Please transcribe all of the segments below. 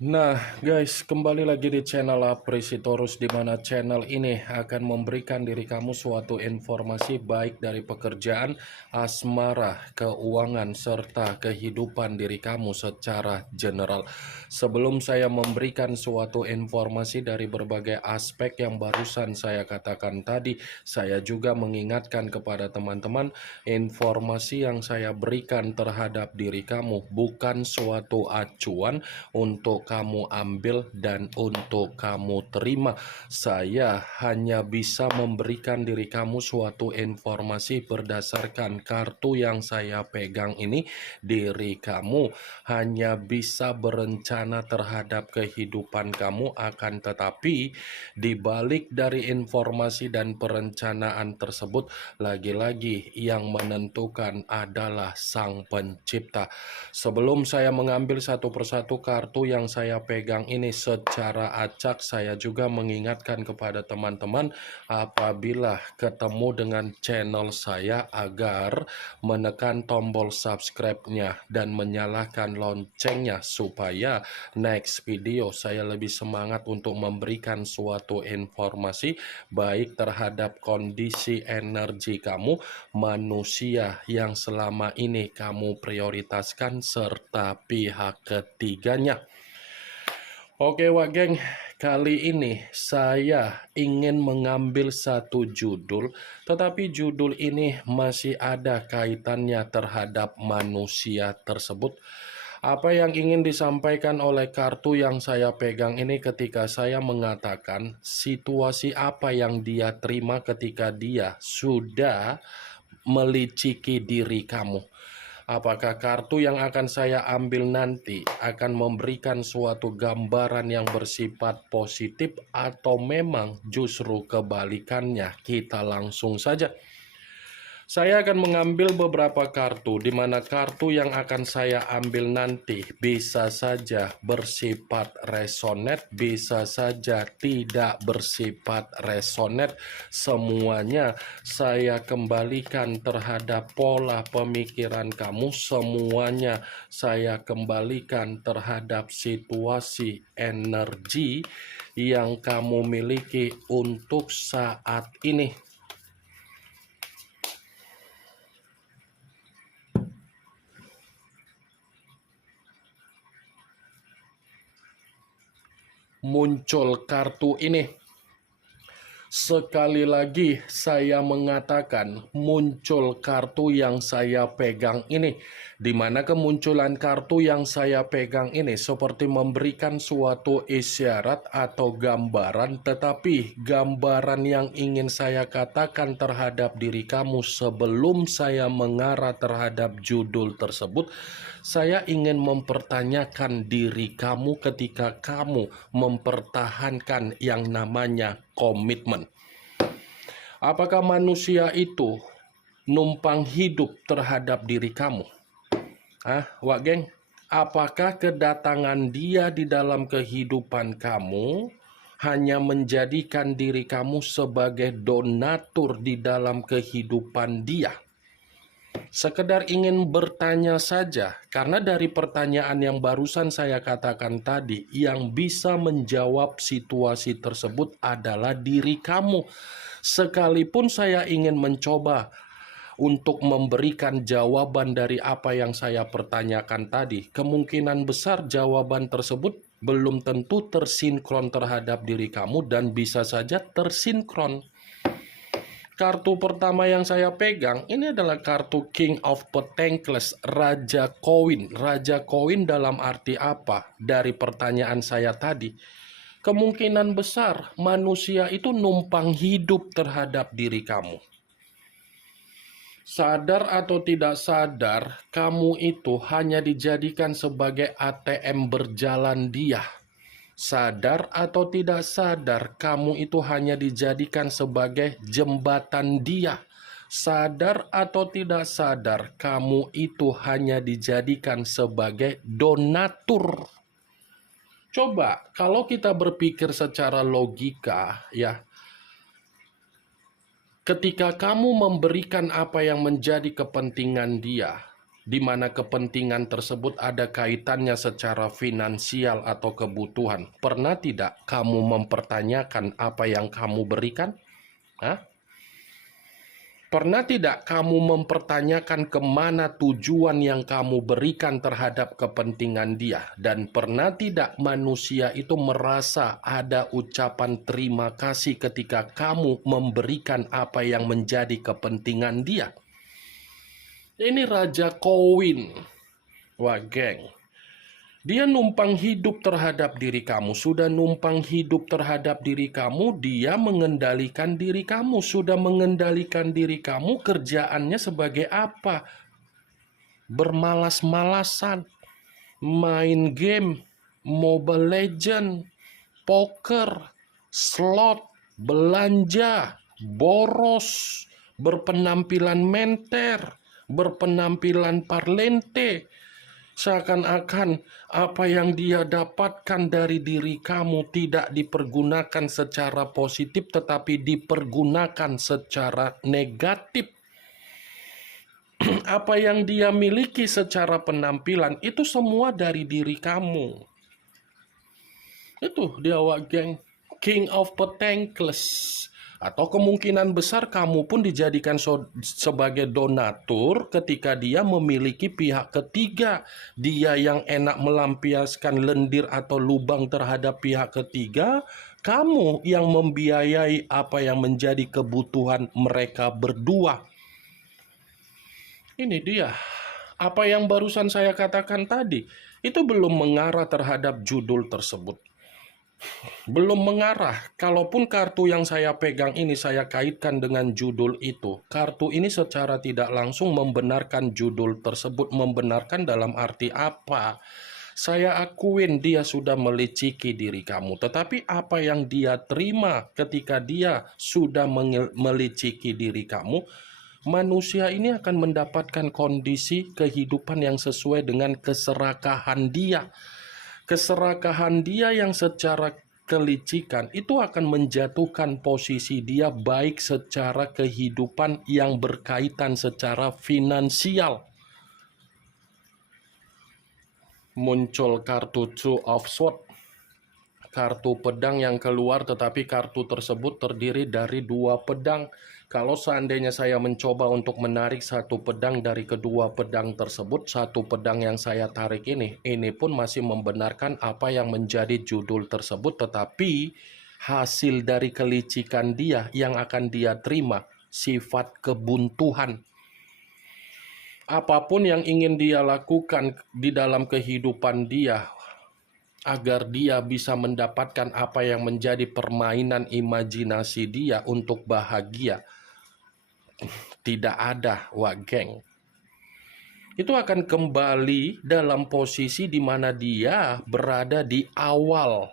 Nah guys, kembali lagi di channel Apresitorus, di mana channel ini akan memberikan diri kamu suatu informasi baik dari pekerjaan, asmara, keuangan, serta kehidupan diri kamu secara general. Sebelum saya memberikan suatu informasi dari berbagai aspek yang barusan saya katakan tadi, saya juga mengingatkan kepada teman-teman, informasi yang saya berikan terhadap diri kamu bukan suatu acuan untuk kamu ambil dan untuk kamu terima. Saya hanya bisa memberikan diri kamu suatu informasi berdasarkan kartu yang saya pegang ini. Diri kamu hanya bisa berencana terhadap kehidupan kamu, akan tetapi di balik dari informasi dan perencanaan tersebut, lagi-lagi yang menentukan adalah Sang Pencipta. Sebelum saya mengambil satu persatu kartu yang saya pegang ini secara acak, saya juga mengingatkan kepada teman-teman apabila ketemu dengan channel saya agar menekan tombol subscribe-nya dan menyalakan loncengnya supaya next video saya lebih semangat untuk memberikan suatu informasi baik terhadap kondisi energi kamu, manusia yang selama ini kamu prioritaskan, serta pihak ketiganya. Oke wak geng, kali ini saya ingin mengambil satu judul, tetapi judul ini masih ada kaitannya terhadap manusia tersebut. Apa yang ingin disampaikan oleh kartu yang saya pegang ini ketika saya mengatakan situasi apa yang dia terima ketika dia sudah meliciki diri kamu. Apakah kartu yang akan saya ambil nanti akan memberikan suatu gambaran yang bersifat positif atau memang justru kebalikannya? Kita langsung saja. Saya akan mengambil beberapa kartu, di mana kartu yang akan saya ambil nanti bisa saja bersifat resonate, bisa saja tidak bersifat resonate. Semuanya saya kembalikan terhadap pola pemikiran kamu, semuanya saya kembalikan terhadap situasi energi yang kamu miliki untuk saat ini. Muncul kartu ini. Sekali lagi saya mengatakan muncul kartu yang saya pegang ini, di mana kemunculan kartu yang saya pegang ini seperti memberikan suatu isyarat atau gambaran, tetapi gambaran yang ingin saya katakan terhadap diri kamu sebelum saya mengarah terhadap judul tersebut, saya ingin mempertanyakan diri kamu ketika kamu mempertahankan yang namanya komitmen. Apakah manusia itu numpang hidup terhadap diri kamu? Wak geng, apakah kedatangan dia di dalam kehidupan kamu hanya menjadikan diri kamu sebagai donatur di dalam kehidupan dia? Sekedar ingin bertanya saja, karena dari pertanyaan yang barusan saya katakan tadi, yang bisa menjawab situasi tersebut adalah diri kamu. Sekalipun saya ingin mencoba untuk memberikan jawaban dari apa yang saya pertanyakan tadi, kemungkinan besar jawaban tersebut belum tentu tersinkron terhadap diri kamu dan bisa saja tersinkron. Kartu pertama yang saya pegang ini adalah kartu King of Pentacles, Raja Koin. Raja Koin dalam arti apa? Dari pertanyaan saya tadi, kemungkinan besar manusia itu numpang hidup terhadap diri kamu. Sadar atau tidak sadar, kamu itu hanya dijadikan sebagai ATM berjalan dia. Sadar atau tidak sadar, kamu itu hanya dijadikan sebagai jembatan dia. Sadar atau tidak sadar, kamu itu hanya dijadikan sebagai donatur. Coba, kalau kita berpikir secara logika, ya, ketika kamu memberikan apa yang menjadi kepentingan dia, di mana kepentingan tersebut ada kaitannya secara finansial atau kebutuhan. Pernah tidak kamu mempertanyakan apa yang kamu berikan? Hah? Pernah tidak kamu mempertanyakan kemana tujuan yang kamu berikan terhadap kepentingan dia? Dan pernah tidak manusia itu merasa ada ucapan terima kasih ketika kamu memberikan apa yang menjadi kepentingan dia? Ini Raja Koin. Wah, geng. Dia numpang hidup terhadap diri kamu. Sudah numpang hidup terhadap diri kamu, dia mengendalikan diri kamu. Sudah mengendalikan diri kamu, kerjaannya sebagai apa? Bermalas-malasan, main game, Mobile Legend, poker, slot, belanja, boros, berpenampilan menter, berpenampilan parlente. Seakan-akan apa yang dia dapatkan dari diri kamu tidak dipergunakan secara positif, tetapi dipergunakan secara negatif. Apa yang dia miliki secara penampilan, itu semua dari diri kamu. Itu dia, geng. King of Pentacles. Atau kemungkinan besar kamu pun dijadikan sebagai donatur ketika dia memiliki pihak ketiga. Dia yang enak melampiaskan lendir atau lubang terhadap pihak ketiga. Kamu yang membiayai apa yang menjadi kebutuhan mereka berdua. Ini dia. Apa yang barusan saya katakan tadi, itu belum mengarah terhadap judul tersebut. Belum mengarah. Kalaupun kartu yang saya pegang ini saya kaitkan dengan judul itu, kartu ini secara tidak langsung membenarkan judul tersebut. Membenarkan dalam arti apa? Saya akuin dia sudah meliciki diri kamu, tetapi apa yang dia terima ketika dia sudah meliciki diri kamu, manusia ini akan mendapatkan kondisi kehidupan yang sesuai dengan keserakahan dia. Keserakahan dia yang secara kelicikan itu akan menjatuhkan posisi dia baik secara kehidupan yang berkaitan secara finansial. Muncul kartu Two of Swords, kartu pedang yang keluar, tetapi kartu tersebut terdiri dari dua pedang. Kalau seandainya saya mencoba untuk menarik satu pedang dari kedua pedang tersebut, satu pedang yang saya tarik ini pun masih membenarkan apa yang menjadi judul tersebut, tetapi hasil dari kelicikan dia yang akan dia terima sifat kebuntuan. Apapun yang ingin dia lakukan di dalam kehidupan dia, agar dia bisa mendapatkan apa yang menjadi permainan imajinasi dia untuk bahagia, tidak ada, geng. Itu akan kembali dalam posisi di mana dia berada di awal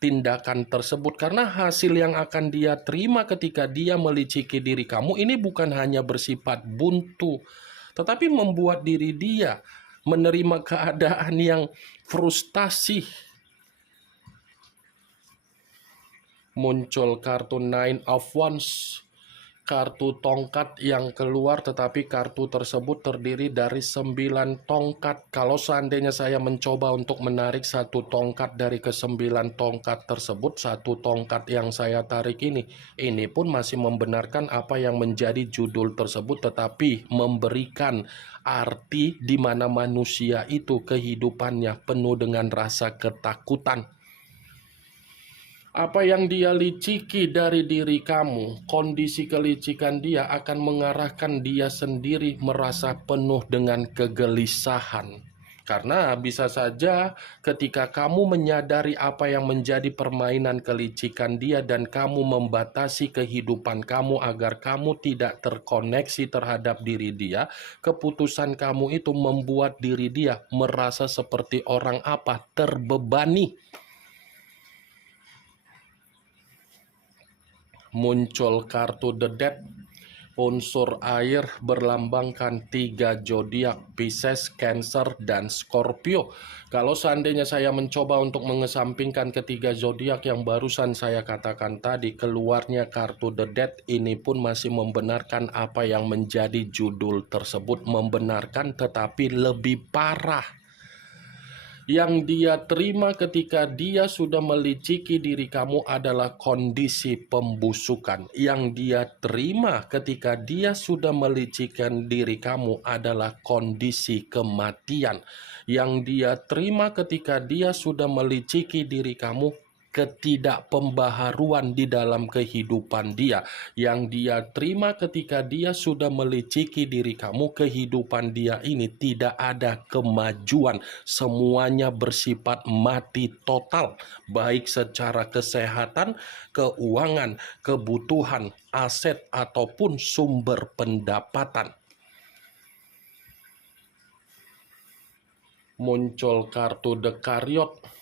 tindakan tersebut. Karena hasil yang akan dia terima ketika dia meliciki diri kamu ini bukan hanya bersifat buntu, tetapi membuat diri dia menerima keadaan yang frustasi. Muncul kartu Nine of Wands, kartu tongkat yang keluar, tetapi kartu tersebut terdiri dari 9 tongkat. Kalau seandainya saya mencoba untuk menarik satu tongkat dari ke-9 tongkat tersebut, satu tongkat yang saya tarik ini pun masih membenarkan apa yang menjadi judul tersebut, tetapi memberikan arti di mana manusia itu kehidupannya penuh dengan rasa ketakutan. Apa yang dia liciki dari diri kamu, kondisi kelicikan dia akan mengarahkan dia sendiri merasa penuh dengan kegelisahan. Karena bisa saja ketika kamu menyadari apa yang menjadi permainan kelicikan dia dan kamu membatasi kehidupan kamu agar kamu tidak terkoneksi terhadap diri dia, keputusan kamu itu membuat diri dia merasa seperti orang terbebani. Muncul kartu The Death, Unsur air berlambangkan 3 zodiak, Pisces, Cancer, dan Scorpio. Kalau seandainya saya mencoba untuk mengesampingkan ketiga zodiak yang barusan saya katakan tadi, keluarnya kartu The Death ini pun masih membenarkan apa yang menjadi judul tersebut, membenarkan tetapi lebih parah. Yang dia terima ketika dia sudah meliciki diri kamu adalah kondisi pembusukan. Yang dia terima ketika dia sudah melicikan diri kamu adalah kondisi kematian. Yang dia terima ketika dia sudah meliciki diri kamu ketidakpembaharuan di dalam kehidupan dia. Yang dia terima ketika dia sudah meliciki diri kamu, kehidupan dia ini tidak ada kemajuan, semuanya bersifat mati total, baik secara kesehatan, keuangan, kebutuhan, aset, ataupun sumber pendapatan. Muncul kartu The Chariot,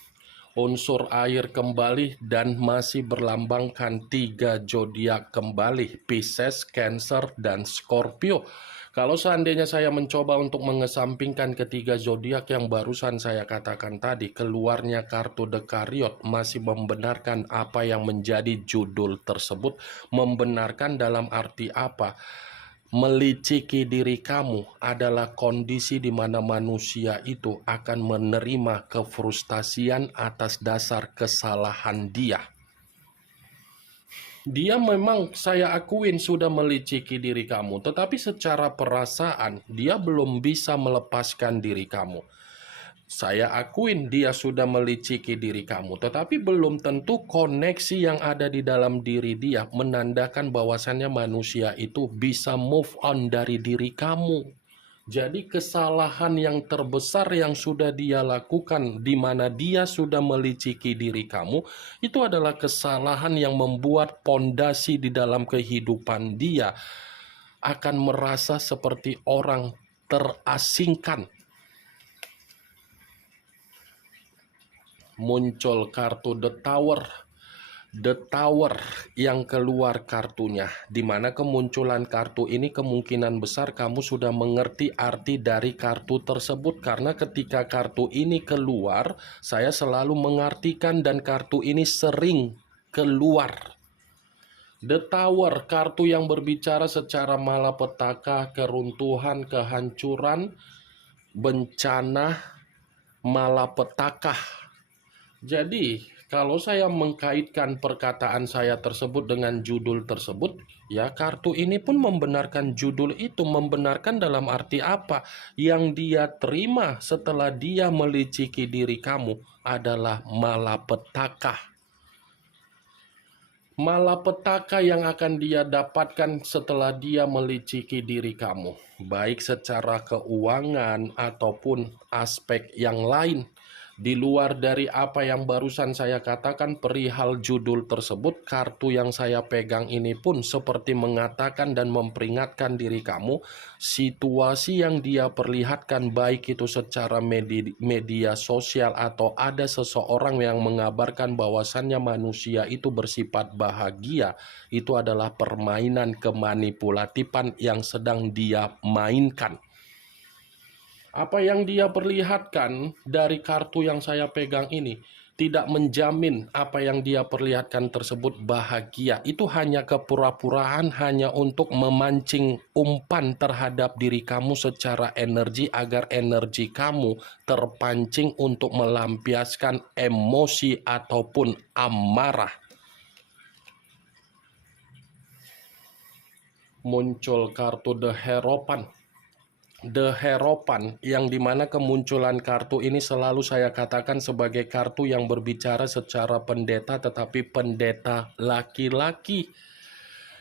unsur air kembali dan masih berlambangkan 3 zodiak kembali, Pisces, Cancer, dan Scorpio. Kalau seandainya saya mencoba untuk mengesampingkan ketiga zodiak yang barusan saya katakan tadi, keluarnya kartu The Chariot masih membenarkan apa yang menjadi judul tersebut. Membenarkan dalam arti apa? Meliciki diri kamu adalah kondisi di mana manusia itu akan menerima kefrustasian atas dasar kesalahan dia. Dia memang, saya akuin, sudah meliciki diri kamu, tetapi secara perasaan dia belum bisa melepaskan diri kamu. Saya akuin dia sudah meliciki diri kamu, tetapi belum tentu koneksi yang ada di dalam diri dia menandakan bahwasannya manusia itu bisa move on dari diri kamu. Jadi kesalahan yang terbesar yang sudah dia lakukan di mana dia sudah meliciki diri kamu, itu adalah kesalahan yang membuat pondasi di dalam kehidupan dia akan merasa seperti orang terasingkan. Muncul kartu The Tower. The Tower yang keluar kartunya, di mana kemunculan kartu ini kemungkinan besar kamu sudah mengerti arti dari kartu tersebut, karena ketika kartu ini keluar, saya selalu mengartikan dan kartu ini sering keluar. The Tower, kartu yang berbicara secara malapetaka, keruntuhan, kehancuran, bencana, malapetaka. Jadi, kalau saya mengkaitkan perkataan saya tersebut dengan judul tersebut, ya kartu ini pun membenarkan judul itu. Membenarkan dalam arti apa? Yang dia terima setelah dia meliciki diri kamu adalah malapetaka. Malapetaka yang akan dia dapatkan setelah dia meliciki diri kamu, baik secara keuangan ataupun aspek yang lain. Di luar dari apa yang barusan saya katakan perihal judul tersebut, kartu yang saya pegang ini pun seperti mengatakan dan memperingatkan diri kamu, situasi yang dia perlihatkan baik itu secara media sosial atau ada seseorang yang mengabarkan bahwasannya manusia itu bersifat bahagia, itu adalah permainan kemanipulatifan yang sedang dia mainkan. Apa yang dia perlihatkan dari kartu yang saya pegang ini tidak menjamin apa yang dia perlihatkan tersebut bahagia. Itu hanya kepura-puraan, hanya untuk memancing umpan terhadap diri kamu secara energi agar energi kamu terpancing untuk melampiaskan emosi ataupun amarah. Muncul kartu The Hierophant. The Hierophant, yang dimana kemunculan kartu ini selalu saya katakan sebagai kartu yang berbicara secara pendeta, tetapi pendeta laki-laki.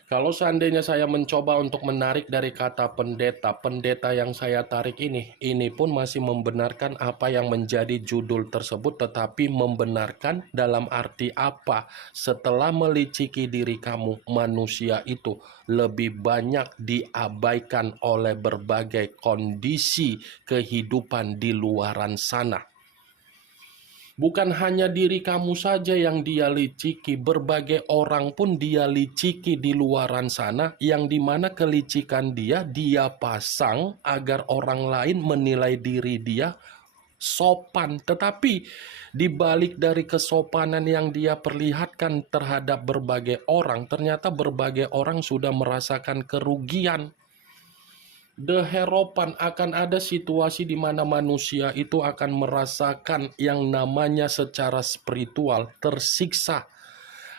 Kalau seandainya saya mencoba untuk menarik dari kata pendeta, pendeta yang saya tarik ini pun masih membenarkan apa yang menjadi judul tersebut, tetapi membenarkan dalam arti apa? Setelah meliciki diri kamu, manusia itu lebih banyak diabaikan oleh berbagai kondisi kehidupan di luaran sana. Bukan hanya diri kamu saja yang dia liciki, berbagai orang pun dia liciki di luaran sana, yang dimana kelicikan dia pasang agar orang lain menilai diri dia sopan. Tetapi di balik dari kesopanan yang dia perlihatkan terhadap berbagai orang, ternyata berbagai orang sudah merasakan kerugian. Harapan akan ada situasi di mana manusia itu akan merasakan yang namanya secara spiritual tersiksa.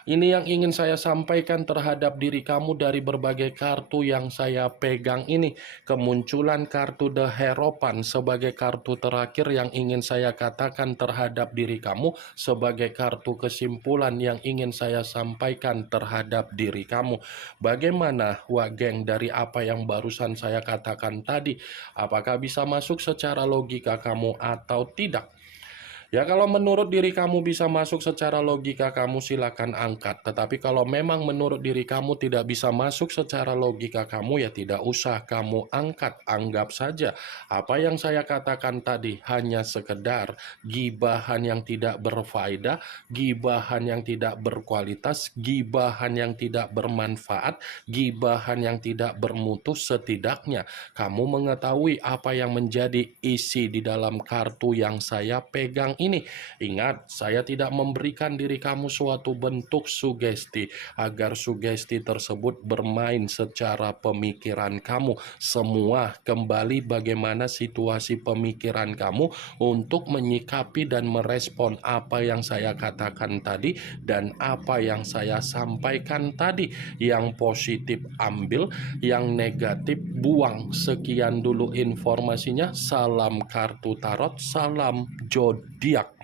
Ini yang ingin saya sampaikan terhadap diri kamu dari berbagai kartu yang saya pegang ini. Kemunculan kartu The Hierophant sebagai kartu terakhir yang ingin saya katakan terhadap diri kamu, sebagai kartu kesimpulan yang ingin saya sampaikan terhadap diri kamu. Bagaimana, geng, dari apa yang barusan saya katakan tadi? Apakah bisa masuk secara logika kamu atau tidak? Ya, kalau menurut diri kamu bisa masuk secara logika, kamu silakan angkat. Tetapi kalau memang menurut diri kamu tidak bisa masuk secara logika kamu, ya tidak usah kamu angkat. Anggap saja apa yang saya katakan tadi hanya sekedar gibahan yang tidak berfaedah, gibahan yang tidak berkualitas, gibahan yang tidak bermanfaat, gibahan yang tidak bermutu. Setidaknya kamu mengetahui apa yang menjadi isi di dalam kartu yang saya pegang ini. Ingat, saya tidak memberikan diri kamu suatu bentuk sugesti agar sugesti tersebut bermain secara pemikiran kamu. Semua kembali bagaimana situasi pemikiran kamu untuk menyikapi dan merespon apa yang saya katakan tadi dan apa yang saya sampaikan tadi. Yang positif ambil, yang negatif buang. Sekian dulu informasinya. Salam kartu tarot, salam zodiak.